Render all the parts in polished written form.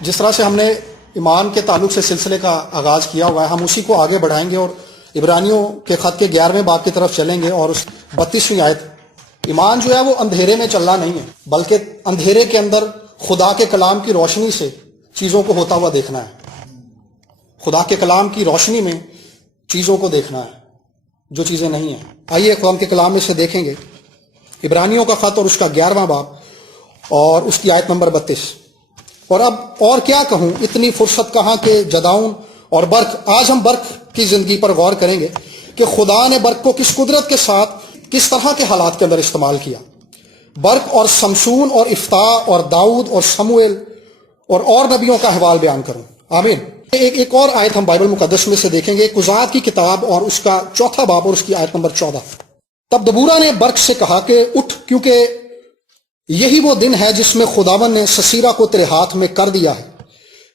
جس طرح سے ہم نے ایمان کے تعلق سے سلسلے کا آغاز کیا ہوا ہے، ہم اسی کو آگے بڑھائیں گے اور عبرانیوں کے خط کے 11ویں باب کی طرف چلیں گے. اور اس 32ویں آیت. ایمان جو ہے وہ اندھیرے میں چلنا نہیں ہے، بلکہ اندھیرے کے اندر خدا کے کلام کی روشنی سے چیزوں کو ہوتا ہوا دیکھنا ہے. خدا کے کلام کی روشنی میں چیزوں کو دیکھنا ہے جو چیزیں نہیں ہیں. آئیے قرآن کے کلام میں سے دیکھیں گے عبرانیوں کا خط اور اس کا 11واں باب اور اس کی آیت نمبر 32. اور اب اور کیا کہوں، اتنی فرصت کہاں کہ جداؤن اور برق. آج ہم برق کی زندگی پر غور کریں گے کہ خدا نے برق کو کس قدرت کے ساتھ کس طرح کے حالات کے اندر استعمال کیا. برق اور سمسون اور افتاح اور داؤد اور سموئیل اور نبیوں کا احوال بیان کروں. آمین. ایک اور آیت ہم بائبل مقدس میں سے دیکھیں گے، قضات کی کتاب اور اس کا 4واں باب اور اس کی آیت نمبر 14. تب دبورا نے برق سے کہا کہ اٹھ، کیونکہ یہی وہ دن ہے جس میں خداون نے سسیرا کو تیرے ہاتھ میں کر دیا ہے.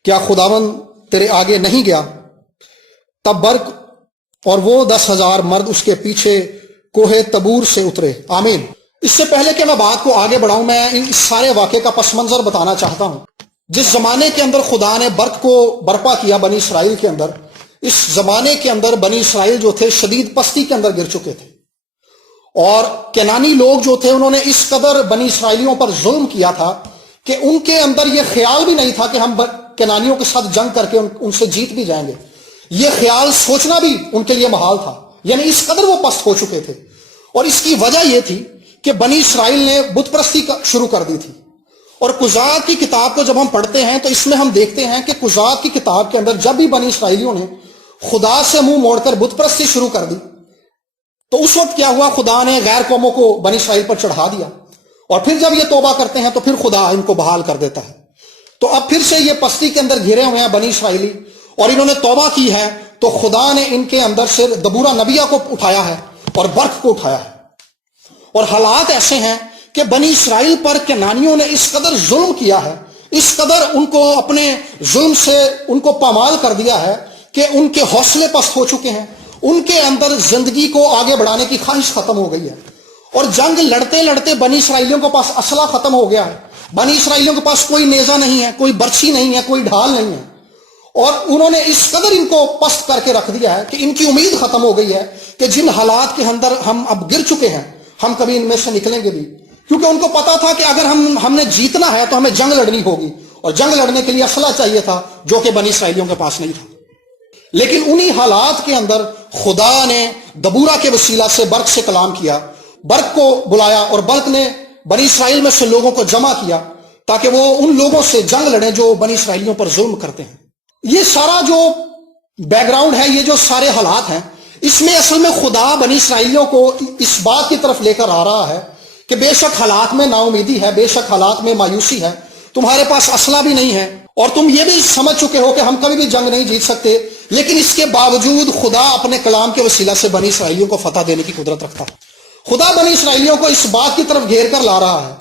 کیا خداون تیرے آگے نہیں گیا؟ تب برق اور وہ 10,000 مرد اس کے پیچھے کوہ تبور سے اترے. آمین. اس سے پہلے کہ میں بات کو آگے بڑھاؤں، میں اس سارے واقعے کا پس منظر بتانا چاہتا ہوں. جس زمانے کے اندر خدا نے برق کو برپا کیا بنی اسرائیل کے اندر، اس زمانے کے اندر بنی اسرائیل جو تھے شدید پستی کے اندر گر چکے تھے، اور کنانی لوگ جو تھے انہوں نے اس قدر بنی اسرائیلیوں پر ظلم کیا تھا کہ ان کے اندر یہ خیال بھی نہیں تھا کہ ہم کنانیوں کے ساتھ جنگ کر کے ان سے جیت بھی جائیں گے. یہ خیال سوچنا بھی ان کے لیے محال تھا. یعنی اس قدر وہ پست ہو چکے تھے. اور اس کی وجہ یہ تھی کہ بنی اسرائیل نے بت پرستی شروع کر دی تھی. اور قضات کی کتاب کو جب ہم پڑھتے ہیں تو اس میں ہم دیکھتے ہیں کہ قضات کی کتاب کے اندر جب بھی بنی اسرائیلیوں نے خدا سے منہ موڑ کر بت پرستی شروع کر دی تو اس وقت کیا ہوا، خدا نے غیر قوموں کو بنی اسرائیل پر چڑھا دیا. اور پھر جب یہ توبہ کرتے ہیں تو پھر خدا ان کو بحال کر دیتا ہے. تو اب پھر سے یہ پستی کے اندر گھرے ہوئے ہیں بنی اسرائیلی، اور انہوں نے توبہ کی ہے تو خدا نے ان کے اندر سے دبورا نبیہ کو اٹھایا ہے اور برق کو اٹھایا ہے. اور حالات ایسے ہیں کہ بنی اسرائیل پر کنانیوں نے اس قدر ظلم کیا ہے، اس قدر ان کو اپنے ظلم سے ان کو پامال کر دیا ہے کہ ان کے حوصلے پست ہو چکے ہیں. ان کے اندر زندگی کو آگے بڑھانے کی خواہش ختم ہو گئی ہے. اور جنگ لڑتے لڑتے بنی اسرائیلیوں کے پاس اسلحہ ختم ہو گیا ہے. بنی اسرائیلیوں کے پاس کوئی نیزہ نہیں ہے، کوئی برچھی نہیں ہے، کوئی ڈھال نہیں ہے. اور انہوں نے اس قدر ان کو پست کر کے رکھ دیا ہے کہ ان کی امید ختم ہو گئی ہے کہ جن حالات کے اندر ہم اب گر چکے ہیں ہم کبھی ان میں سے نکلیں گے بھی. کیونکہ ان کو پتا تھا کہ اگر ہم نے جیتنا ہے تو ہمیں جنگ لڑنی ہوگی، اور جنگ لڑنے کے لیے اسلحہ چاہیے تھا جو کہ بنی اسرائیلیوں کے پاس نہیں تھا. لیکن انہی حالات کے اندر خدا نے دبورا کے وسیلہ سے برق سے کلام کیا، برق کو بلایا، اور برق نے بنی اسرائیل میں سے لوگوں کو جمع کیا تاکہ وہ ان لوگوں سے جنگ لڑیں جو بنی اسرائیلیوں پر ظلم کرتے ہیں. یہ سارا جو بیک گراؤنڈ ہے، یہ جو سارے حالات ہیں، اس میں اصل میں خدا بنی اسرائیلیوں کو اس بات کی طرف لے کر آ رہا ہے کہ بے شک حالات میں نا امیدی ہے، بے شک حالات میں مایوسی ہے، تمہارے پاس اسلحہ بھی نہیں ہے، اور تم یہ بھی سمجھ چکے ہو کہ ہم کبھی بھی جنگ نہیں جیت سکتے. لیکن اس کے باوجود خدا اپنے کلام کے وسیلہ سے بنی اسرائیلیوں کو فتح دینے کی قدرت رکھتا ہے. خدا بنی اسرائیلیوں کو اس بات کی طرف گھیر کر لا رہا ہے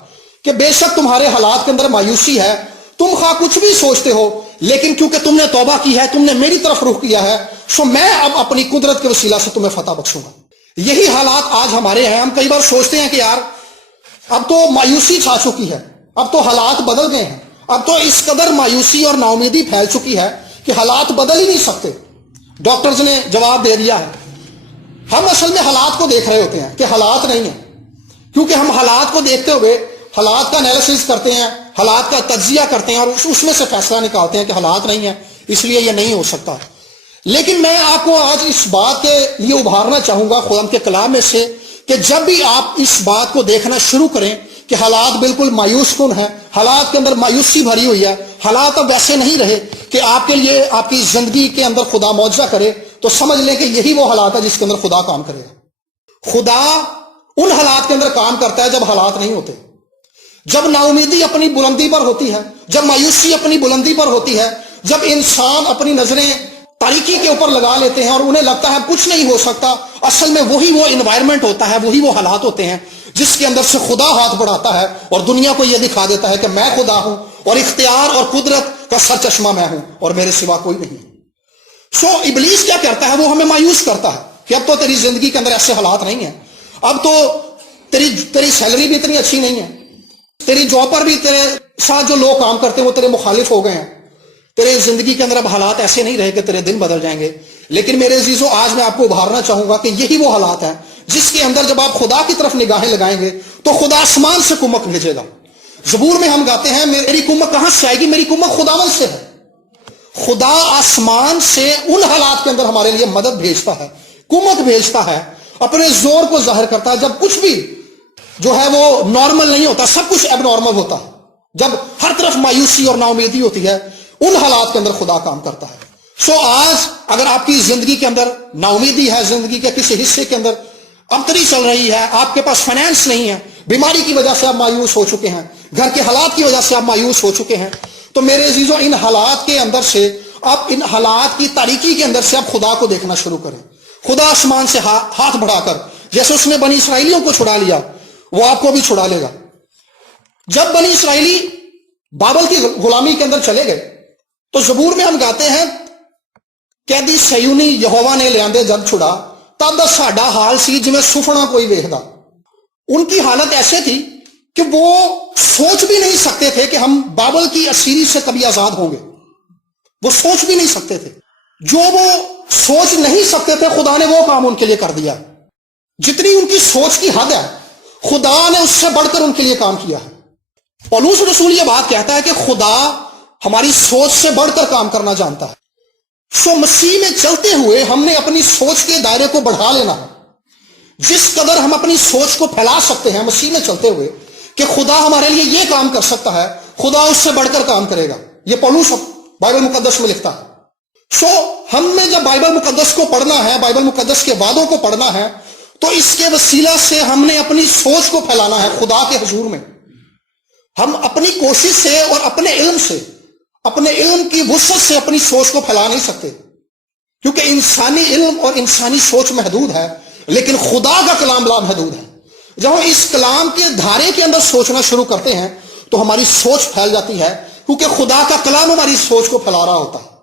کہ بے شک تمہارے حالات کے اندر مایوسی ہے، تم خواہ کچھ بھی سوچتے ہو، لیکن کیونکہ تم نے توبہ کی ہے، تم نے میری طرف رخ کیا ہے، سو میں اب اپنی قدرت کے وسیلہ سے تمہیں فتح بخشوں گا. یہی حالات آج ہمارے ہیں. ہم کئی بار سوچتے ہیں کہ یار اب تو مایوسی چھا چکی ہے، اب تو حالات بدل گئے ہیں، اب تو اس قدر مایوسی اور نا امیدی پھیل چکی ہے کہ حالات بدل ہی نہیں سکتے. ڈاکٹرز نے جواب دے دیا ہے. ہم اصل میں حالات کو دیکھ رہے ہوتے ہیں کہ حالات نہیں ہیں، کیونکہ ہم حالات کو دیکھتے ہوئے حالات کا انالیسس کرتے ہیں، حالات کا تجزیہ کرتے ہیں، اور اس میں سے فیصلہ نکالتے ہیں کہ حالات نہیں ہیں اس لیے یہ نہیں ہو سکتا. لیکن میں آپ کو آج اس بات کے لیے ابھارنا چاہوں گا خدا کے کلام میں سے کہ جب بھی آپ اس بات کو دیکھنا شروع کریں کہ حالات بالکل مایوس کن ہیں، حالات کے اندر مایوسی بھری ہوئی ہے، حالات اب ویسے نہیں رہے کہ آپ کے لیے آپ کی زندگی کے اندر خدا معجزہ کرے، تو سمجھ لیں کہ یہی وہ حالات ہے جس کے اندر خدا کام کرے گا. خدا ان حالات کے اندر کام کرتا ہے جب حالات نہیں ہوتے، جب نا امیدی اپنی بلندی پر ہوتی ہے، جب مایوسی اپنی بلندی پر ہوتی ہے، جب انسان اپنی نظریں تاریکی کے اوپر لگا لیتے ہیں اور انہیں لگتا ہے کچھ نہیں ہو سکتا. اصل میں وہی وہ انوائرمنٹ ہوتا ہے، وہی وہ حالات ہوتے ہیں جس کے اندر سے خدا ہاتھ بڑھاتا ہے اور دنیا کو یہ دکھا دیتا ہے کہ میں خدا ہوں، اور اختیار اور قدرت کا سر چشمہ میں ہوں اور میرے سوا کوئی نہیں. سو ابلیس کیا کرتا ہے؟ وہ ہمیں مایوس کرتا ہے کہ اب تو تیری زندگی کے اندر ایسے حالات نہیں ہیں، اب تو تیری سیلری بھی اتنی اچھی نہیں ہے، تیری جاب پر بھی تیرے ساتھ جو لوگ کام کرتے ہیں وہ تیرے مخالف ہو گئے ہیں، تیرے زندگی کے اندر اب حالات ایسے نہیں رہے کہ تیرے دن بدل جائیں گے، لیکن میرے عزیزو آج میں آپ کو ابھارنا چاہوں گا کہ یہی وہ حالات ہیں جس کے اندر جب آپ خدا کی طرف نگاہیں لگائیں گے تو خدا آسمان سے کمک بھیجے گا۔ زبور میں ہم گاتے ہیں میری کمک کہاں سے آئے گی؟ میری کمک خداوند سے ہے۔ خدا آسمان سے ان حالات کے اندر ہمارے لیے مدد بھیجتا ہے، کمک بھیجتا ہے، اپنے زور کو ظاہر کرتا ہے جب کچھ بھی جو ہے وہ نارمل نہیں ہوتا، سب کچھ اب نارمل ہوتا ہے، جب ہر طرف مایوسی اور نا امیدی ہوتی ہے، ان حالات کے اندر خدا کام کرتا ہے۔ آج اگر آپ کی زندگی کے اندر نا امیدی ہے، زندگی کے کسی حصے کے اندر امتری چل رہی ہے، آپ کے پاس فائنینس نہیں ہے، بیماری کی وجہ سے آپ مایوس ہو چکے ہیں، گھر کے حالات کی وجہ سے آپ مایوس ہو چکے ہیں، تو میرے عزیزوں ان حالات کے اندر سے آپ، ان حالات کی تاریکی کے اندر سے آپ خدا کو دیکھنا شروع کریں۔ خدا آسمان سے ہاتھ بڑھا کر جیسے اس نے بنی اسرائیلیوں کو چھڑا لیا، وہ آپ کو بھی چھڑا لے گا۔ جب بنی اسرائیلی بابل کی غلامی کے اندر چلے گئے تو زبور میں ہم گاتے ہیں قیدی سیونی یہوہ نے لیاندے جب چھڑا تب دا ساڈا حال سی جویں سفنا کوئی ویکھدا۔ ان کی حالت ایسے تھی کہ وہ سوچ بھی نہیں سکتے تھے کہ ہم بابل کی اسیری سے کبھی آزاد ہوں گے، وہ سوچ بھی نہیں سکتے تھے۔ جو وہ سوچ نہیں سکتے تھے خدا نے وہ کام ان کے لیے کر دیا۔ جتنی ان کی سوچ کی حد ہے خدا نے اس سے بڑھ کر ان کے لیے کام کیا ہے۔ پولس رسول یہ بات کہتا ہے کہ خدا ہماری سوچ سے بڑھ کر کام کرنا جانتا ہے۔ مسیح میں چلتے ہوئے ہم نے اپنی سوچ کے دائرے کو بڑھا لینا ہے۔ جس قدر ہم اپنی سوچ کو پھیلا سکتے ہیں مسیح میں چلتے ہوئے کہ خدا ہمارے لیے یہ کام کر سکتا ہے، خدا اس سے بڑھ کر کام کرے گا۔ یہ پولس بائبل مقدس میں لکھتا ہے۔ ہم نے جب بائبل مقدس کو پڑھنا ہے، بائبل مقدس کے وعدوں کو پڑھنا ہے، تو اس کے وسیلہ سے ہم نے اپنی سوچ کو پھیلانا ہے خدا کے حضور میں۔ ہم اپنی کوشش سے اور اپنے علم سے، اپنے علم کی وسعت سے اپنی سوچ کو پھیلا نہیں سکتے، کیونکہ انسانی علم اور انسانی سوچ محدود ہے، لیکن خدا کا کلام لامحدود ہے۔ جب ہم اس کلام کے دھارے کے اندر سوچنا شروع کرتے ہیں تو ہماری سوچ پھیل جاتی ہے، کیونکہ خدا کا کلام ہماری سوچ کو پھیلا رہا ہوتا ہے۔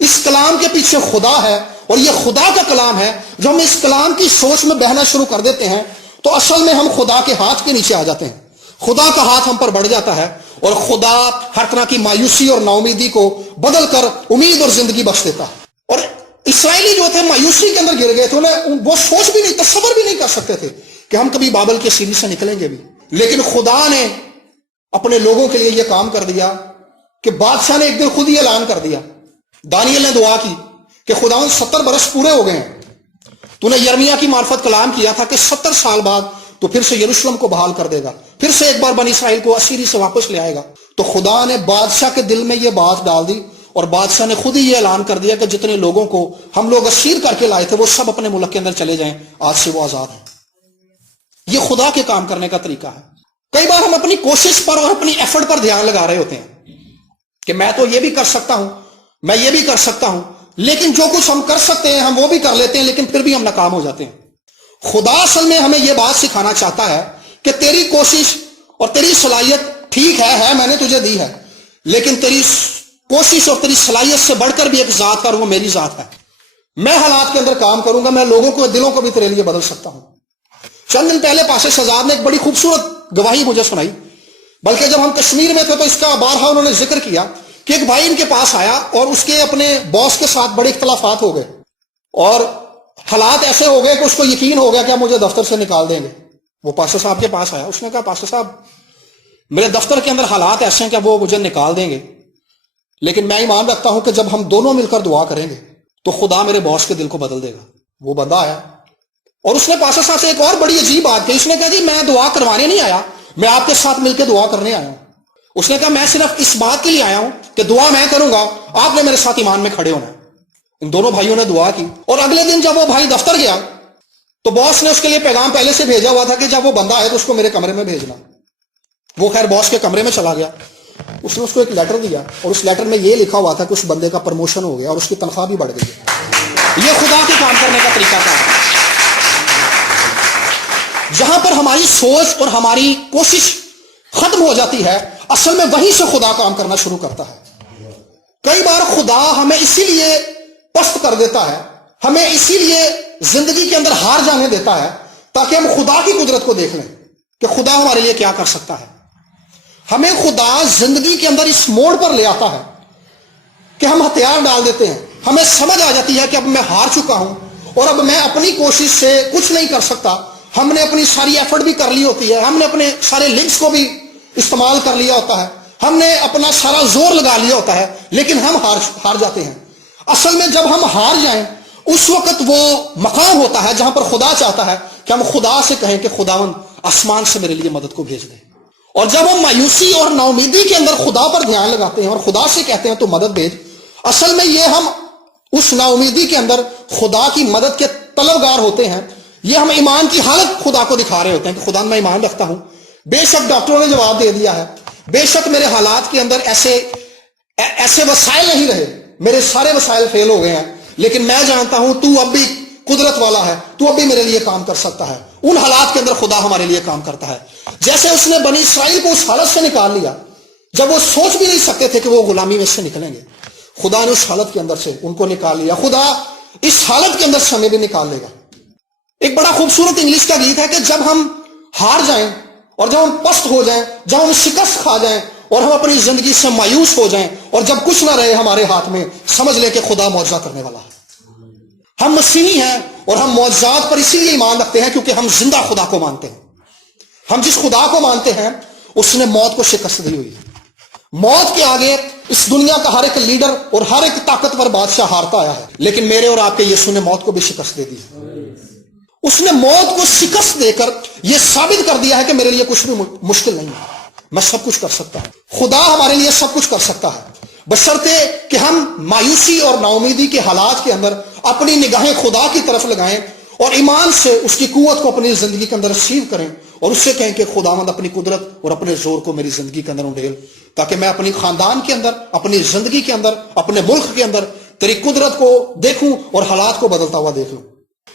اس کلام کے پیچھے خدا ہے اور یہ خدا کا کلام ہے۔ جب ہم اس کلام کی سوچ میں بہنا شروع کر دیتے ہیں تو اصل میں ہم خدا کے ہاتھ کے نیچے آ جاتے ہیں، خدا کا ہاتھ ہم پر بڑھ جاتا ہے، اور خدا ہر طرح کی مایوسی اور نا امیدی کو بدل کر امید اور زندگی بخش دیتا ہے۔ اور اسرائیلی جو تھے مایوسی کے اندر گر گئے تھے، وہ سوچ بھی نہیں، تصور بھی نہیں کر سکتے تھے کہ ہم کبھی بابل کی سیری سے نکلیں گے بھی، لیکن خدا نے اپنے لوگوں کے لیے یہ کام کر دیا کہ بادشاہ نے ایک دن خود ہی اعلان کر دیا۔ دانیل نے دعا کی کہ خداوند 70 برس پورے ہو گئے ہیں، تو نے یرمیا کی معرفت کلام کیا تھا کہ 70 سال بعد تو پھر سے یروشلم کو بحال کر دے گا، پھر سے ایک بار بنی اسرائیل کو اسیری سے واپس لے آئے گا۔ تو خدا نے بادشاہ کے دل میں یہ بات ڈال دی اور بادشاہ نے خود ہی یہ اعلان کر دیا کہ جتنے لوگوں کو ہم لوگ اسیر کر کے لائے تھے وہ سب اپنے ملک کے اندر چلے جائیں، آج سے وہ آزاد ہیں۔ یہ خدا کے کام کرنے کا طریقہ ہے۔ کئی بار ہم اپنی کوشش پر اور اپنی ایفرٹ پر دھیان لگا رہے ہوتے ہیں کہ میں تو یہ بھی کر سکتا ہوں، میں یہ بھی کر سکتا ہوں، لیکن جو کچھ ہم کر سکتے ہیں ہم وہ بھی کر لیتے ہیں، لیکن پھر بھی ہم ناکام ہو جاتے ہیں۔ خدا اصل میں ہمیں یہ بات سکھانا چاہتا ہے کہ تیری کوشش اور تیری صلاحیت ٹھیک ہے میں نے تجھے دی ہے، لیکن تیری کوشش اور تیری صلاحیت سے بڑھ کر بھی ایک ذات ہے اور وہ میری ذات ہے۔ میں حالات کے اندر کام کروں گا، میں لوگوں کو، دلوں کو بھی تیرے لیے بدل سکتا ہوں۔ چند دن پہلے پاشا شہزاد نے ایک بڑی خوبصورت گواہی مجھے سنائی، بلکہ جب ہم کشمیر میں تھے تو اس کا بارہا انہوں نے ذکر کیا کہ ایک بھائی ان کے پاس آیا اور اس کے اپنے باس کے ساتھ بڑے اختلافات ہو گئے اور حالات ایسے ہو گئے کہ اس کو یقین ہو گیا کہ مجھے دفتر سے نکال دیں گے۔ وہ پاسٹر صاحب کے پاس آیا، اس نے کہا پاسٹر صاحب میرے دفتر کے اندر حالات ایسے ہیں کہ وہ مجھے نکال دیں گے، لیکن میں ایمان رکھتا ہوں کہ جب ہم دونوں مل کر دعا کریں گے تو خدا میرے باس کے دل کو بدل دے گا۔ وہ بندہ آیا اور اس نے پاسٹر صاحب سے ایک اور بڑی عجیب بات کی، اس نے کہا جی میں دعا کروانے نہیں آیا، میں آپ کے ساتھ مل کے دعا کرنے آیا ہوں۔ اس نے کہا میں صرف اس بات کے لیے آیا ہوں کہ دعا میں کروں گا، آپ نے میرے ساتھ ایمان میں کھڑے ہونا ہے۔ ان دونوں بھائیوں نے دعا کی اور اگلے دن جب وہ بھائی دفتر گیا تو باس نے اس کے لیے پیغام پہلے سے بھیجا ہوا تھا کہ جب وہ بندہ آئے تو اس کو میرے کمرے میں بھیجنا۔ وہ خیر باس کے کمرے میں چلا گیا، اس نے اس کو ایک لیٹر دیا اور اس لیٹر میں یہ لکھا ہوا تھا کہ اس بندے کا پروموشن ہو گیا اور اس کی تنخواہ بھی بڑھ گئی۔ یہ خدا کے کام کرنے کا طریقہ تھا۔ جہاں پر ہماری سوچ اور ہماری کوشش ختم ہو جاتی ہے اصل میں وہیں سے خدا کام کرنا شروع کرتا ہے۔ کئی بار خدا ہمیں اسی لیے پست کر دیتا ہے، ہمیں اسی لیے زندگی کے اندر ہار جانے دیتا ہے تاکہ ہم خدا کی قدرت کو دیکھ لیں کہ خدا ہمارے لیے کیا کر سکتا ہے۔ ہمیں خدا زندگی کے اندر اس موڑ پر لے آتا ہے کہ ہم ہتھیار ڈال دیتے ہیں. ہمیں سمجھ آ جاتی ہے کہ اب میں ہار چکا ہوں اور اب میں اپنی کوشش سے کچھ نہیں کر سکتا. ہم نے اپنی ساری ایفرٹ بھی کر لی ہوتی ہے, ہم نے اپنے سارے لنکس کو بھی استعمال کر لیا ہوتا ہے, ہم نے اپنا سارا زور لگا لیا ہوتا ہے, لیکن ہم ہار جاتے ہیں. اصل میں جب ہم ہار جائیں اس وقت وہ مقام ہوتا ہے جہاں پر خدا چاہتا ہے کہ ہم خدا سے کہیں کہ خداوند آسمان سے میرے لیے مدد کو بھیج دیں. اور جب ہم مایوسی اور نا امیدی کے اندر خدا پر دھیان لگاتے ہیں اور خدا سے کہتے ہیں تو مدد بھیج, اصل میں یہ ہم اس نا امیدی کے اندر خدا کی مدد کے طلبگار ہوتے ہیں. یہ ہم ایمان کی حالت خدا کو دکھا رہے ہوتے ہیں کہ خدا میں ایمان رکھتا ہوں, بے شک ڈاکٹروں نے جواب دے دیا ہے, بے شک میرے حالات کے اندر ایسے وسائل نہیں رہے, میرے سارے وسائل فیل ہو گئے ہیں, لیکن میں جانتا ہوں تو اب بھی قدرت والا ہے, تو اب بھی میرے لیے کام کر سکتا ہے. ان حالات کے اندر خدا ہمارے لیے کام کرتا ہے. جیسے اس نے بنی اسرائیل کو اس حالت سے نکال لیا جب وہ سوچ بھی نہیں سکتے تھے کہ وہ غلامی میں سے نکلیں گے, خدا نے اس حالت کے اندر سے ان کو نکال لیا. خدا اس حالت کے اندر سے ہمیں بھی نکال لے گا. ایک بڑا خوبصورت انگلش کا گیت ہے کہ جب ہم ہار جائیں اور جب ہم پست ہو جائیں, جب ہم شکست کھا جائیں اور ہم اپنی زندگی سے مایوس ہو جائیں اور جب کچھ نہ رہے ہمارے ہاتھ میں, سمجھ لیں کہ خدا معجزہ کرنے والا ہے. ہم مسیحی ہیں اور ہم معجزات پر اسی لیے ایمان رکھتے ہیں کیونکہ ہم زندہ خدا کو مانتے ہیں. ہم جس خدا کو مانتے ہیں اس نے موت کو شکست دی ہوئی ہے. موت کے آگے اس دنیا کا ہر ایک لیڈر اور ہر ایک طاقتور بادشاہ ہارتا آیا ہے, لیکن میرے اور آپ کے یسوع نے موت کو بھی شکست دے دی ہے. اس نے موت کو شکست دے کر یہ ثابت کر دیا ہے کہ میرے لیے کچھ بھی مشکل نہیں ہے, میں سب کچھ کر سکتا ہوں. خدا ہمارے لیے سب کچھ کر سکتا ہے, بشرطے کہ ہم مایوسی اور نا امیدی کے حالات کے اندر اپنی نگاہیں خدا کی طرف لگائیں اور ایمان سے اس کی قوت کو اپنی زندگی کے اندر ریسیو کریں اور اس سے کہیں کہ خداوند اپنی قدرت اور اپنے زور کو میری زندگی کے اندر انڈیل, تاکہ میں اپنی خاندان کے اندر, اپنی زندگی کے اندر, اپنے ملک کے اندر تیری قدرت کو دیکھوں اور حالات کو بدلتا ہوا دیکھ لوں.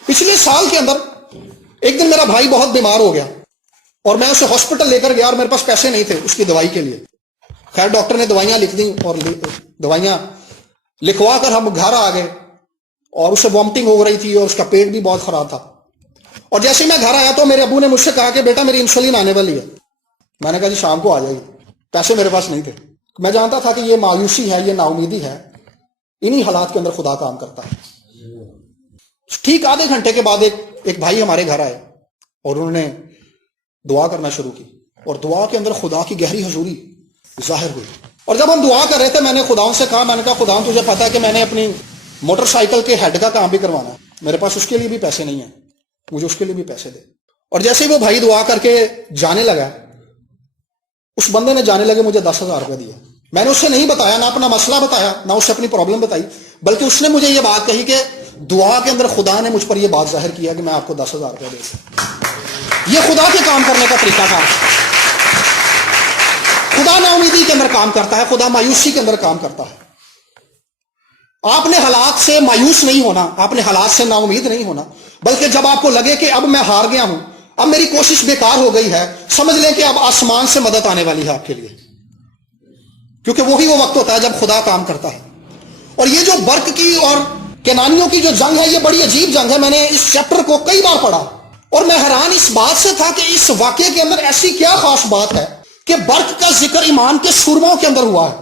پچھلے سال کے اندر ایک دن میرا بھائی بہت بیمار ہو گیا اور میں اسے ہاسپٹل لے کر گیا اور میرے پاس پیسے نہیں تھے اس کی دوائی کے لیے. خیر ڈاکٹر نے دوائیاں لکھ دی اور دوائیاں لکھوا کر ہم گھر آ گئے اور اسے وامٹنگ ہو رہی تھی اور اس کا پیٹ بھی بہت خراب تھا. اور جیسے ہی میں گھر آیا تو میرے ابو نے مجھ سے کہا کہ بیٹا میری انسولین آنے والی ہے. میں نے کہا جی شام کو آ جائے گی. پیسے میرے پاس نہیں تھے. میں جانتا تھا کہ یہ مایوسی ہے, یہ نا امیدی ہے, انہی حالات کے اندر خدا کام کرتا ہے. ٹھیک آدھے گھنٹے کے بعد ایک بھائی ہمارے گھر آئے اور انہوں نے دعا کرنا شروع کی اور دعا کے اندر خدا کی گہری حضوری ظاہر ہوئی. اور جب ہم دعا کر رہے تھے میں نے خداوند سے کہا, میں نے کہا خداوند تجھے پتا ہے کہ میں نے اپنی موٹر سائیکل کے ہیڈ کا کام بھی کروانا ہے, میرے پاس اس کے لیے بھی پیسے نہیں ہیں, مجھے اس کے لیے بھی پیسے دے. اور جیسے ہی وہ بھائی دعا کر کے جانے لگا, اس بندے نے جانے لگے مجھے 10,000 روپے دیا. میں نے اسے نہیں بتایا, نہ اپنا مسئلہ بتایا, نہ اسے اپنی پرابلم بتائی, بلکہ اس نے مجھے یہ بات کہی کہ دعا کے اندر خدا نے مجھ پر یہ بات ظاہر کیا کہ میں آپ کو 10,000 روپے دے سکتا. یہ خدا کے کام کرنے کا طریقہ تھا. خدا نا امیدی کے اندر کام کرتا ہے, خدا مایوسی کے اندر کام کرتا ہے. آپ نے حالات سے مایوس نہیں ہونا, آپ نے حالات سے نا امید نہیں ہونا, بلکہ جب آپ کو لگے کہ اب میں ہار گیا ہوں, اب میری کوشش بیکار ہو گئی ہے, سمجھ لیں کہ اب آسمان سے مدد آنے والی ہے آپ کے لیے, کیونکہ وہی وہ وقت ہوتا ہے جب خدا کام کرتا ہے. اور یہ جو برق کی اور کینانیوں کی جو جنگ ہے یہ بڑی عجیب جنگ ہے. میں نے اس چیپٹر کو کئی بار پڑھا اور میں حیران اس بات سے تھا کہ اس واقعے کے اندر ایسی کیا خاص بات ہے کہ برق کا ذکر ایمان کے سورموں کے اندر ہوا ہے.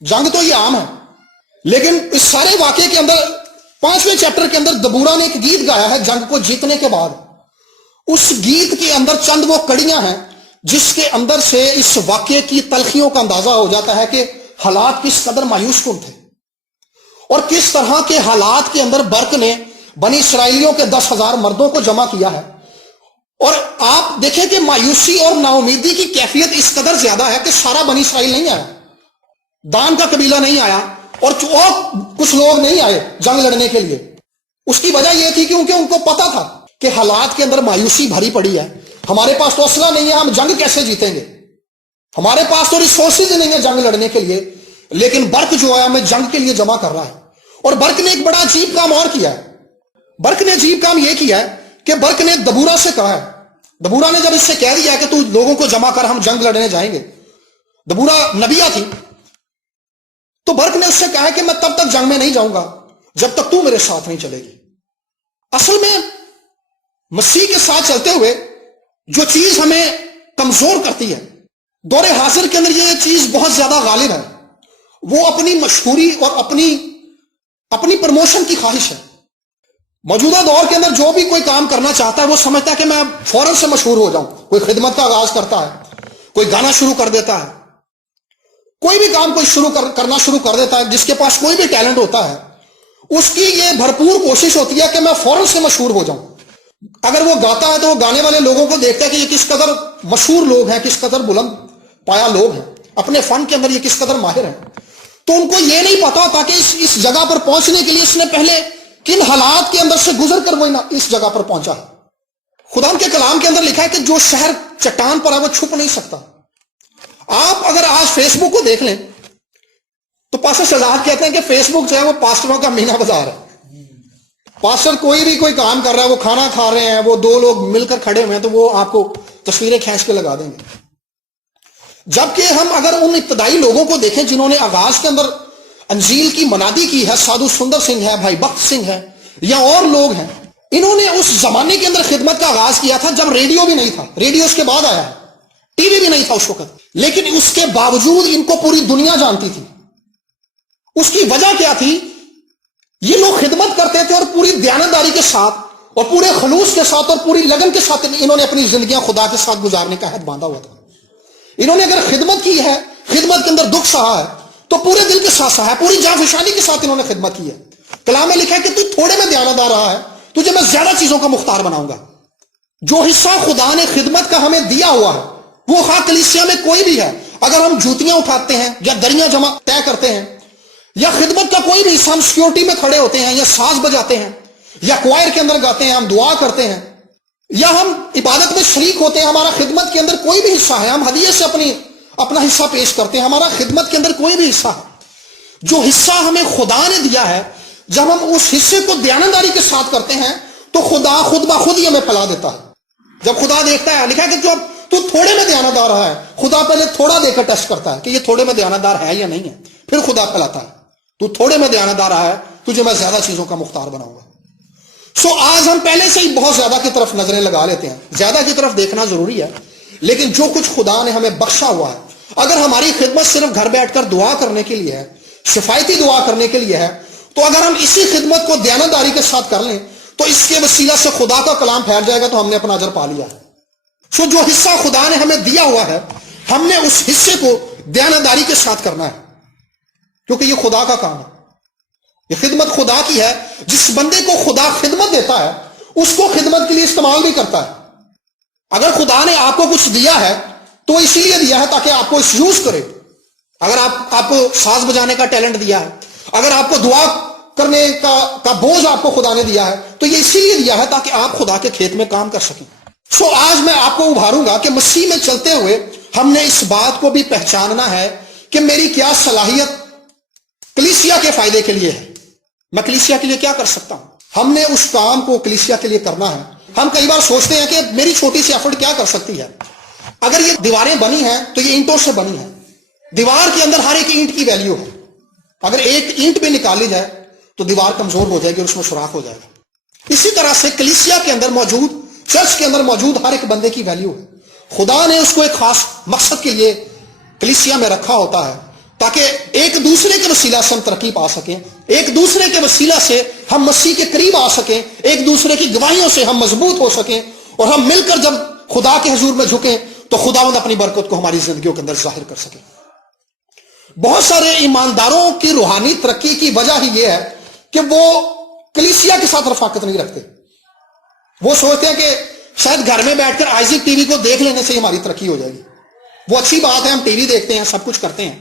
جنگ تو یہ عام ہے, لیکن اس سارے واقعے کے اندر 5ویں چیپٹر کے اندر دبورا نے ایک گیت گایا ہے جنگ کو جیتنے کے بعد. اس گیت کے اندر چند وہ کڑیاں ہیں جس کے اندر سے اس واقعے کی تلخیوں کا اندازہ ہو جاتا ہے کہ حالات کس قدر مایوس کن تھے اور کس طرح کے حالات کے اندر برق نے بنی اسرائیلیوں کے 10,000 مردوں کو جمع کیا ہے. اور آپ دیکھیں کہ مایوسی اور نا امیدی کی کیفیت اس قدر زیادہ ہے کہ سارا بنی اسرائیل نہیں آیا, دان کا قبیلہ نہیں آیا اور کچھ لوگ نہیں آئے جنگ لڑنے کے لیے. اس کی وجہ یہ تھی کیونکہ ان کو پتا تھا کہ حالات کے اندر مایوسی بھری پڑی ہے, ہمارے پاس تو اسلحہ نہیں ہے, ہم جنگ کیسے جیتیں گے, ہمارے پاس تو ریسورسز نہیں ہے جنگ لڑنے کے لیے. لیکن برق جو ہے ہمیں جنگ کے لیے جمع کر رہا ہے. اور برق نے ایک بڑا عجیب کام اور کیا ہے. برق نے عجیب کام یہ کیا ہے کہ برق نے دبورا سے کہا ہے, دبورا نے جب اس سے کہہ دیا کہ تو لوگوں کو جمع کر ہم جنگ لڑنے جائیں گے, دبورا نبیہ تھی, تو برق نے اس سے کہا کہ میں تب تک جنگ میں نہیں جاؤں گا جب تک تو میرے ساتھ نہیں چلے گی. اصل میں مسیح کے ساتھ چلتے ہوئے جو چیز ہمیں کمزور کرتی ہے, دور حاضر کے اندر یہ چیز بہت زیادہ غالب ہے, وہ اپنی مشہوری اور اپنی پروموشن کی خواہش ہے. موجودہ دور کے اندر جو بھی کوئی کام کرنا چاہتا ہے وہ سمجھتا ہے کہ میں فوراً سے مشہور ہو جاؤں. کوئی خدمت کا آغاز کرتا ہے, کوئی گانا شروع کر دیتا ہے, کوئی بھی کام کوئی کرنا شروع کر دیتا ہے. جس کے پاس کوئی بھی ٹیلنٹ ہوتا ہے اس کی یہ بھرپور کوشش ہوتی ہے کہ میں فوراً سے مشہور ہو جاؤں. اگر وہ گاتا ہے تو وہ گانے والے لوگوں کو دیکھتا ہے کہ یہ کس قدر مشہور لوگ ہیں, کس قدر بلند پایا لوگ ہیں, اپنے فن کے اندر یہ کس قدر ماہر ہیں. تو ان کو یہ نہیں پتا ہوتا کہ اس جگہ پر پہنچنے کے لیے اس نے پہلے کن حالات کے اندر سے گزر کر وہ اس جگہ پر پہنچا ہے. خدا کے کلام کے اندر لکھا ہے کہ جو شہر چٹان پر ہے وہ چھپ نہیں سکتا. آپ اگر آج فیس بک کو دیکھ لیں تو پاسٹر شہزاد کہتے ہیں کہ فیس بک جو ہے وہ پاسٹروں کا مینا بازار ہے. پاسٹر کوئی کام کر رہا ہے, وہ کھانا کھا رہے ہیں, وہ دو لوگ مل کر کھڑے ہوئے ہیں تو وہ آپ کو تصویریں کھینچ کے لگا دیں گے. جبکہ ہم اگر ان ابتدائی لوگوں کو دیکھیں جنہوں نے آغاز کے اندر انجیل کی منادی کی ہے, سادھو سندر سنگھ ہے, بھائی بخت سنگھ ہے یا اور لوگ ہیں, انہوں نے اس زمانے کے اندر خدمت کا آغاز کیا تھا جب ریڈیو بھی نہیں تھا. ریڈیو اس کے بعد آیا ہے, ٹی وی بھی نہیں تھا اس وقت, لیکن اس کے باوجود ان کو پوری دنیا جانتی تھی. اس کی وجہ کیا تھی؟ یہ لوگ خدمت کرتے تھے اور پوری دیانتداری کے ساتھ اور پورے خلوص کے ساتھ اور پوری لگن کے ساتھ انہوں نے اپنی زندگیاں خدا کے ساتھ گزارنے کا عہد باندھا ہوا تھا. انہوں نے اگر خدمت کی ہے, خدمت کے اندر دکھ سہا ہے تو پورے دل کے ساتھ سہا ہے, پوری جان فشانی کے ساتھ انہوں نے خدمت کی ہے. کلام میں لکھا ہے کہ تو تھوڑے میں دیانتدار رہا ہے, تجھے میں زیادہ چیزوں کا مختار بناؤں گا. جو حصہ خدا نے خدمت کا ہمیں دیا ہوا ہے وہ خواہ کلیسیا میں کوئی بھی ہے, اگر ہم جوتیاں اٹھاتے ہیں یا دریاں جمع طے کرتے ہیں یا خدمت کا کوئی بھی حصہ ہم سیکورٹی میں کھڑے ہوتے ہیں یا ساز بجاتے ہیں یا کوائر کے اندر گاتے ہیں, ہم دعا کرتے ہیں یا ہم عبادت میں شریک ہوتے ہیں, ہمارا خدمت کے اندر کوئی بھی حصہ ہے, ہم ہدیے سے اپنا حصہ پیش کرتے ہیں, ہمارا خدمت کے اندر کوئی بھی حصہ ہے, جو حصہ ہمیں خدا نے دیا ہے, جب ہم اس حصے کو دیانتداری کے ساتھ کرتے ہیں تو خدا خود بخود ہی ہمیں پھیلا دیتا ہے. جب خدا دیکھتا ہے, لکھا ہے کہ جو تو تھوڑے میں دیانتدار رہا ہے, خدا پہلے تھوڑا دے کر ٹیسٹ کرتا ہے کہ یہ تھوڑے میں دیانتدار ہے یا نہیں ہے, پھر خدا پھیلاتا ہے تو تھوڑے میں دیانتدار رہا ہے, تجھے میں زیادہ چیزوں کا مختار بناؤں گا. آج ہم پہلے سے ہی بہت زیادہ کی طرف نظریں لگا لیتے ہیں. زیادہ کی طرف دیکھنا ضروری ہے, لیکن جو کچھ خدا نے ہمیں بخشا ہوا ہے, اگر ہماری خدمت صرف گھر بیٹھ کر دعا کرنے کے لیے ہے, شفایتی دعا کرنے کے لیے ہے, تو اگر ہم اسی خدمت کو دیانتداری کے ساتھ کر لیں تو اس کے وسیلہ سے خدا کا کلام پھیل جائے گا, تو ہم نے اپنا اجر پا لیا ہے. جو حصہ خدا نے ہمیں دیا ہوا ہے ہم نے اس حصے کو دیانتداری کے ساتھ کرنا ہے, کیونکہ یہ خدا کا کام ہے, یہ خدمت خدا کی ہے. جس بندے کو خدا خدمت دیتا ہے اس کو خدمت کے لیے استعمال بھی کرتا ہے. اگر خدا نے آپ کو کچھ دیا ہے تو اسی لیے دیا ہے تاکہ آپ کو اس یوز کرے. اگر آپ کو ساز بجانے کا ٹیلنٹ دیا ہے, اگر آپ کو دعا کرنے کا بوجھ آپ کو خدا نے دیا ہے تو یہ اسی لیے دیا ہے تاکہ آپ خدا کے کھیت میں کام کر سکیں. آج میں آپ کو ابھاروں گا کہ مسیح میں چلتے ہوئے ہم نے اس بات کو بھی پہچاننا ہے کہ میری کیا صلاحیت کلیسیا کے فائدے کے لیے ہے, میں کلیسیا کے لیے کیا کر سکتا ہوں. ہم نے اس کام کو کلیسیا کے لیے کرنا ہے. ہم کئی بار سوچتے ہیں کہ میری چھوٹی سی ایفرٹ کیا کر سکتی ہے. اگر یہ دیواریں بنی ہیں تو یہ اینٹوں سے بنی ہیں, دیوار کے اندر ہر ایک اینٹ کی ویلیو ہے. اگر ایک اینٹ بھی نکالی جائے تو دیوار کمزور ہو جائے گی اور اس میں سوراخ ہو جائے گا. اسی طرح سے کلیسیا کے اندر موجود, چرچ کے اندر موجود ہر ایک بندے کی ویلیو ہے. خدا نے اس کو ایک خاص مقصد کے لیے کلیسیا میں رکھا ہوتا ہے تاکہ ایک دوسرے کے وسیلہ سے ہم ترقی پا سکیں, ایک دوسرے کے وسیلہ سے ہم مسیح کے قریب آ سکیں, ایک دوسرے کی گواہیوں سے ہم مضبوط ہو سکیں, اور ہم مل کر جب خدا کے حضور میں جھکیں تو خداوند اپنی برکت کو ہماری زندگیوں کے اندر ظاہر کر سکے. بہت سارے ایمانداروں کی روحانی ترقی کی وجہ ہی یہ ہے کہ وہ کلیسیا کے ساتھ رفاقت نہیں رکھتے. وہ سوچتے ہیں کہ شاید گھر میں بیٹھ کر آئزک ٹی وی کو دیکھ لینے سے ہماری ترقی ہو جائے گی. وہ اچھی بات ہے, ہم ٹی وی دیکھتے ہیں, سب کچھ کرتے ہیں,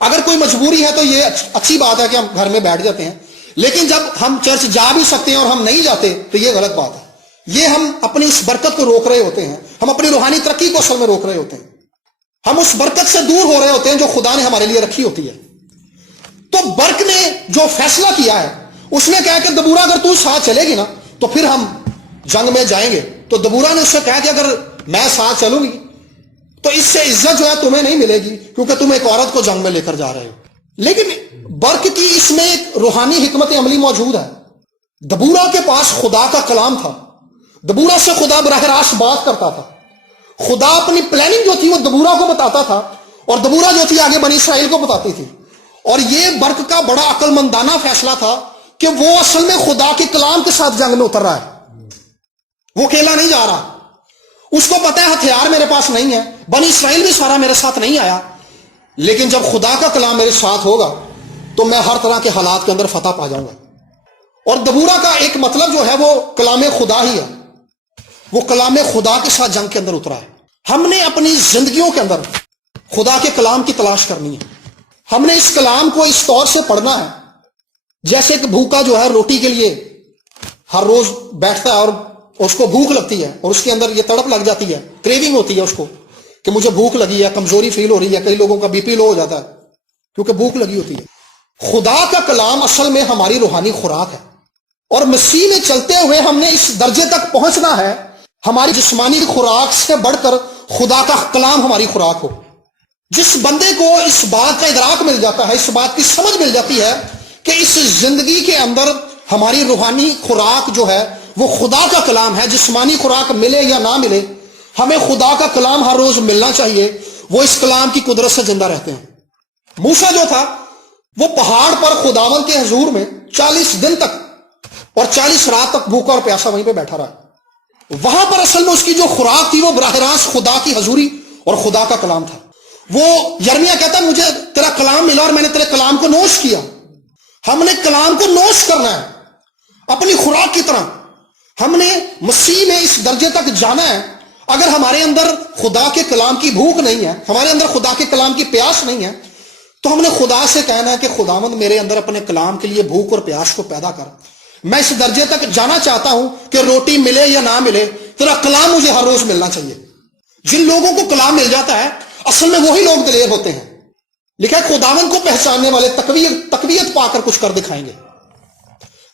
اگر کوئی مجبوری ہے تو یہ اچھی بات ہے کہ ہم گھر میں بیٹھ جاتے ہیں, لیکن جب ہم چرچ جا بھی سکتے ہیں اور ہم نہیں جاتے تو یہ غلط بات ہے. یہ ہم اپنی اس برکت کو روک رہے ہوتے ہیں, ہم اپنی روحانی ترقی کو اصل میں روک رہے ہوتے ہیں, ہم اس برکت سے دور ہو رہے ہوتے ہیں جو خدا نے ہمارے لیے رکھی ہوتی ہے. تو برک نے جو فیصلہ کیا ہے اس نے کہا کہ دبورا اگر تو ساتھ چلے گی نا تو پھر ہم جنگ میں جائیں گے. تو دبورا نے اس سے کہا کہ اگر میں ساتھ چلوں گی تو اس سے عزت جو ہے تمہیں نہیں ملے گی کیونکہ تم ایک عورت کو جنگ میں لے کر جا رہے ہو. لیکن برک کی اس میں ایک روحانی حکمت عملی موجود ہے. دبورا کے پاس خدا کا کلام تھا, دبورا سے خدا براہ راست بات کرتا تھا, خدا اپنی پلاننگ جو تھی وہ دبورا کو بتاتا تھا اور دبورا جو تھی آگے بنی اسرائیل کو بتاتی تھی, اور یہ برق کا بڑا عقل مندانہ فیصلہ تھا کہ وہ اصل میں خدا کے کلام کے ساتھ جنگ میں اتر رہا ہے، وہ اکیلا نہیں جا رہا. اس کو پتہ ہے ہتھیار میرے پاس نہیں ہے، بنی اسرائیل بھی سارا میرے ساتھ نہیں آیا، لیکن جب خدا کا کلام میرے ساتھ ہوگا تو میں ہر طرح کے حالات کے اندر فتح پا جاؤں گا. اور دبورہ کا ایک مطلب جو ہے وہ کلام خدا ہی ہے، وہ کلام خدا کے ساتھ جنگ کے اندر اترا ہے. ہم نے اپنی زندگیوں کے اندر خدا کے کلام کی تلاش کرنی ہے. ہم نے اس کلام کو اس طور سے پڑھنا ہے جیسے کہ بھوکا جو ہے روٹی کے لیے ہر روز بیٹھتا ہے اور اس کو بھوک لگتی ہے اور اس کے اندر یہ تڑپ لگ جاتی ہے، کریونگ ہوتی ہے اس کو کہ مجھے بھوک لگی ہے، کمزوری فیل ہو رہی ہے. کئی لوگوں کا بی پی لو ہو جاتا ہے کیونکہ بھوک لگی ہوتی ہے. خدا کا کلام اصل میں ہماری روحانی خوراک ہے، اور مسیح میں چلتے ہوئے ہم نے اس درجے تک پہنچنا ہے ہماری جسمانی خوراک سے بڑھ کر خدا کا کلام ہماری خوراک ہو. جس بندے کو اس بات کا ادراک مل جاتا ہے، اس بات کی سمجھ مل جاتی ہے کہ اس زندگی کے اندر ہماری روحانی خوراک جو ہے وہ خدا کا کلام ہے، جسمانی خوراک ملے یا نہ ملے ہمیں خدا کا کلام ہر روز ملنا چاہیے. وہ اس کلام کی قدرت سے زندہ رہتے ہیں. موسیٰ جو تھا وہ پہاڑ پر خداوند کے حضور میں 40 دن تک اور 40 رات تک بھوکا اور پیاسا وہیں پہ بیٹھا رہا. وہاں پر اصل میں اس کی جو خوراک تھی وہ براہ راست خدا کی حضوری اور خدا کا کلام تھا. وہ یرمیا کہتا مجھے تیرا کلام ملا اور میں نے تیرے کلام کو نوش کیا. ہم نے کلام کو نوش کرنا ہے اپنی خوراک کی طرح. ہم نے مسیح میں اس درجے تک جانا ہے. اگر ہمارے اندر خدا کے کلام کی بھوک نہیں ہے، ہمارے اندر خدا کے کلام کی پیاس نہیں ہے، تو ہم نے خدا سے کہنا ہے کہ خداوند میرے اندر اپنے کلام کے لیے بھوک اور پیاس کو پیدا کر. میں اس درجے تک جانا چاہتا ہوں کہ روٹی ملے یا نہ ملے تیرا کلام مجھے ہر روز ملنا چاہیے. جن لوگوں کو کلام مل جاتا ہے اصل میں وہی لوگ دلیر ہوتے ہیں. لکھا ہے خداوند کو پہچاننے والے تقویت پا کر کچھ کر دکھائیں گے.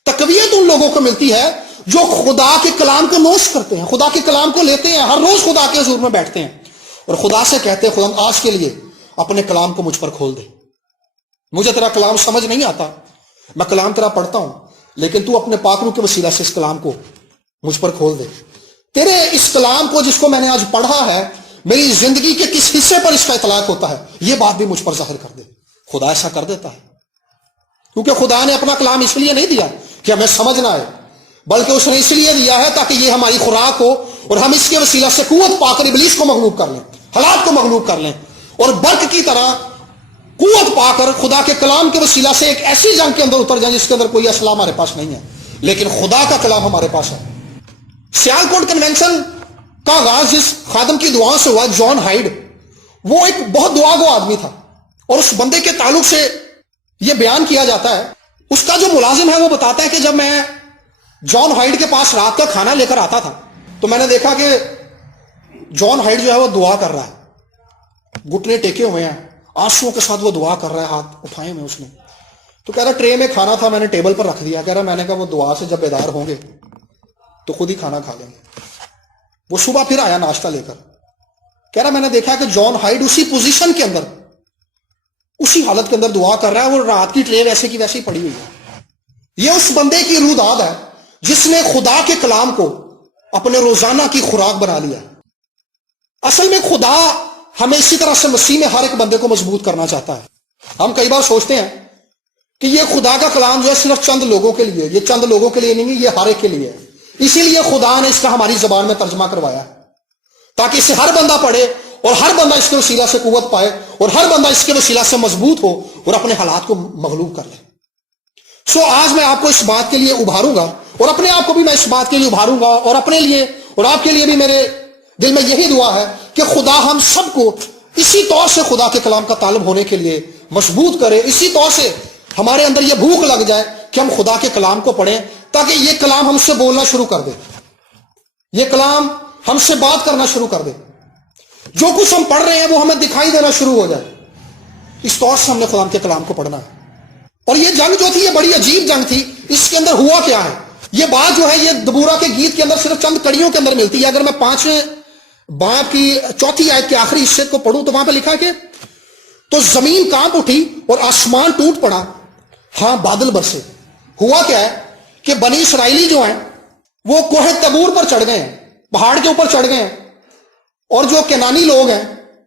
تقویت ان لوگوں کو ملتی ہے جو خدا کے کلام کو نوش کرتے ہیں، خدا کے کلام کو لیتے ہیں، ہر روز خدا کے حضور میں بیٹھتے ہیں اور خدا سے کہتے ہیں خدا آج کے لیے اپنے کلام کو مجھ پر کھول دے. مجھے تیرا کلام سمجھ نہیں آتا، میں کلام تیرا پڑھتا ہوں، لیکن تو اپنے پاک روح کے وسیلہ سے اس کلام کو مجھ پر کھول دے. تیرے اس کلام کو جس کو میں نے آج پڑھا ہے میری زندگی کے کس حصے پر اس کا اطلاق ہوتا ہے یہ بات بھی مجھ پر ظاہر کر دے. خدا ایسا کر دیتا ہے کیونکہ خدا نے اپنا کلام اس لیے نہیں دیا کہ ہمیں سمجھنا ہے، بلکہ اس نے اس لیے دیا ہے تاکہ یہ ہماری خوراک ہو اور ہم اس کے وسیلہ سے قوت پا کر ابلیس کو مغلوب کر لیں، حالات کو مغلوب کر لیں، اور برق کی طرح قوت پا کر خدا کے کلام کے وسیلہ سے ایک ایسی جنگ کے اندر اتر جائیں جس کے اندر کوئی اسلحہ ہمارے پاس نہیں ہے لیکن خدا کا کلام ہمارے پاس ہے. سیالکوٹ کنونشن کا آغاز جس خادم کی دعاؤں سے ہوا، جان ہائیڈ، وہ ایک بہت دعا گو آدمی تھا اور اس بندے کے تعلق سے یہ بیان کیا جاتا ہے. اس کا جو ملازم ہے وہ بتاتا ہے کہ جب میں جان ہائیڈ کے پاس رات کا کھانا لے کر آتا تھا تو میں نے دیکھا کہ جان ہائیڈ جو ہے وہ دعا کر رہا ہے، گھٹنے ٹیکے ہوئے ہیں، آنسوؤں کے ساتھ وہ دعا کر رہا ہے، ہاتھ اٹھائے ہوئے اس نے. تو کہہ رہا ٹرے میں کھانا تھا، میں نے ٹیبل پر رکھ دیا. کہہ رہا میں نے کہا وہ دعا سے جب بیدار ہوں گے تو خود ہی کھانا کھا لیں گے. وہ صبح پھر آیا ناشتہ لے کر. کہہ رہا میں نے دیکھا کہ جان ہائیڈ اسی پوزیشن کے اندر، اسی حالت کے اندر دعا کر رہا ہے، وہ رات کی ٹرے ویسے کی ویسی پڑی ہوئی ہے. یہ اس بندے کی روح داد ہے جس نے خدا کے کلام کو اپنے روزانہ کی خوراک بنا لیا. اصل میں خدا ہمیں اسی طرح سے مسیح میں ہر ایک بندے کو مضبوط کرنا چاہتا ہے. ہم کئی بار سوچتے ہیں کہ یہ خدا کا کلام جو ہے صرف چند لوگوں کے لیے، یہ چند لوگوں کے لیے نہیں، یہ ہر ایک کے لیے ہے. اسی لیے خدا نے اس کا ہماری زبان میں ترجمہ کروایا تاکہ اسے ہر بندہ پڑھے اور ہر بندہ اس کے وسیلہ سے قوت پائے اور ہر بندہ اس کے وسیلہ سے مضبوط ہو اور اپنے حالات کو مغلوب کر لے. آج میں آپ کو اس بات کے لیے ابھاروں گا اور اپنے آپ کو بھی میں اس بات کے لیے ابھاروں گا اور اپنے لیے اور آپ کے لیے بھی میرے دل میں یہی دعا ہے کہ خدا ہم سب کو اسی طور سے خدا کے کلام کا طالب ہونے کے لیے مضبوط کرے، اسی طور سے ہمارے اندر یہ بھوک لگ جائے کہ ہم خدا کے کلام کو پڑھیں تاکہ یہ کلام ہم سے بولنا شروع کر دے، یہ کلام ہم سے بات کرنا شروع کر دے، جو کچھ ہم پڑھ رہے ہیں وہ ہمیں دکھائی دینا شروع ہو جائے. اس طور سے ہم نے خدا کے کلام کو پڑھنا ہے. اور یہ جنگ جو تھی یہ بڑی عجیب جنگ تھی. اس کے اندر ہوا کیا ہے، یہ بات جو ہے یہ دبورہ کے گیت کے اندر صرف چند کڑیوں کے اندر ملتی ہے. اگر میں 5ویں باب کی 4تھی آیت کے آخری حصے کو پڑھوں تو وہاں پہ لکھا کہ تو زمین کانپ اٹھی اور آسمان ٹوٹ پڑا، ہاں بادل برسے. ہوا کیا ہے کہ بنی اسرائیلی جو ہیں وہ کوہ تبور پر چڑھ گئے ہیں، پہاڑ کے اوپر چڑھ گئے ہیں، اور جو کنانی لوگ ہیں